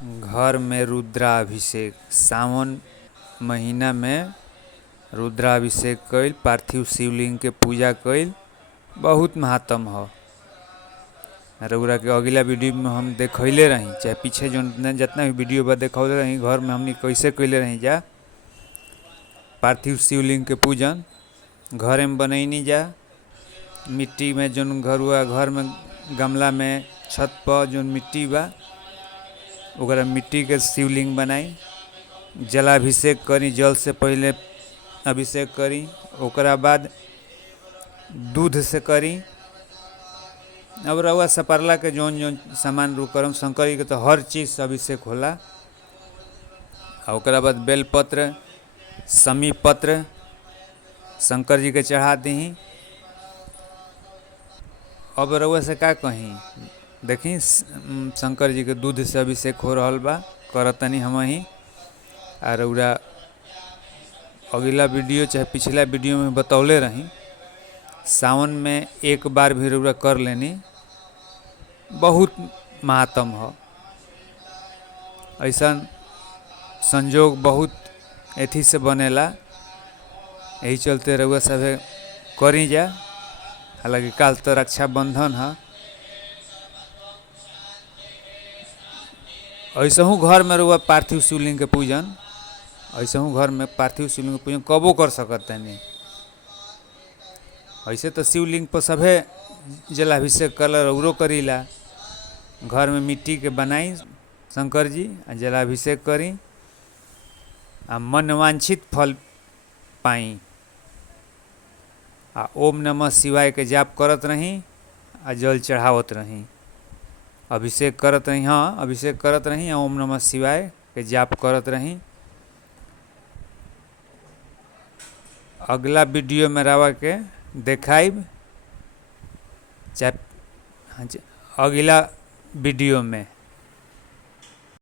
घर में रुद्राभिषेक। सावन महीना में रुद्राभिषेक कईल, पार्थिव शिवलिंग के पूजा कईल बहुत महात्म ह। रउरा के अगला वीडियो में हम देखले रही, चाहे पीछे जो जितना भी वीडियो बा देखौले रही, घर में हमनी कैसे कैले रही जा पार्थिव शिवलिंग के पूजन। घर में बनैनी जा, मिट्टी में जो घर में गमला में छत पर जो मिट्टी बा ओकरा मिट्टी के शिवलिंग बनाई, जलाभिषेक करी, जल से पहले अभिषेक करी, ओकरा बाद दूध से करी। अब रउआ सपरला के जौन जौन सामान रू करम, शंकर जी के तो हर चीज़ से अभिषेक होला। ओकरा बाद बेलपत्र, समी पत्र शंकर जी के चढ़ा दी। अब रउआ से का कहीं, देखी शंकर जी के दूध से अभिषेक हो रहल बा, करतनी हम ही। आ रउरा अगला वीडियो चाहे पिछला वीडियो में बतौले रही, सावन में एक बार भी रउरा कर लेनी बहुत महात्म हो। ऐसा संजोग बहुत एथी से बनेला, यही चलते रउआ सभे करी जा। हालांकि काल तो रक्षाबंधन है, ऐसा घर में रउआ पार्थिव शिवलिंग के पूजन, ऐसा घर में पार्थिव शिवलिंग के पूजन कबो कर सकते नहीं। ऐसे तो शिवलिंग पर सभे जलाभिषेक कर रउरो करीला। घर में मिट्टी के बनाई शंकर जी, जलाभिषेक करी आ मनवांछित फल पाई। आ ओम नमः शिवाय के जाप करत रही आ जल चढ़ावत रही, अभिषेक करत रही। हाँ, अभिषेक करत रही, ओम नमः शिवाय के जाप करत रही। अगला वीडियो में रवा के देखाइब, चाहे अगला वीडियो में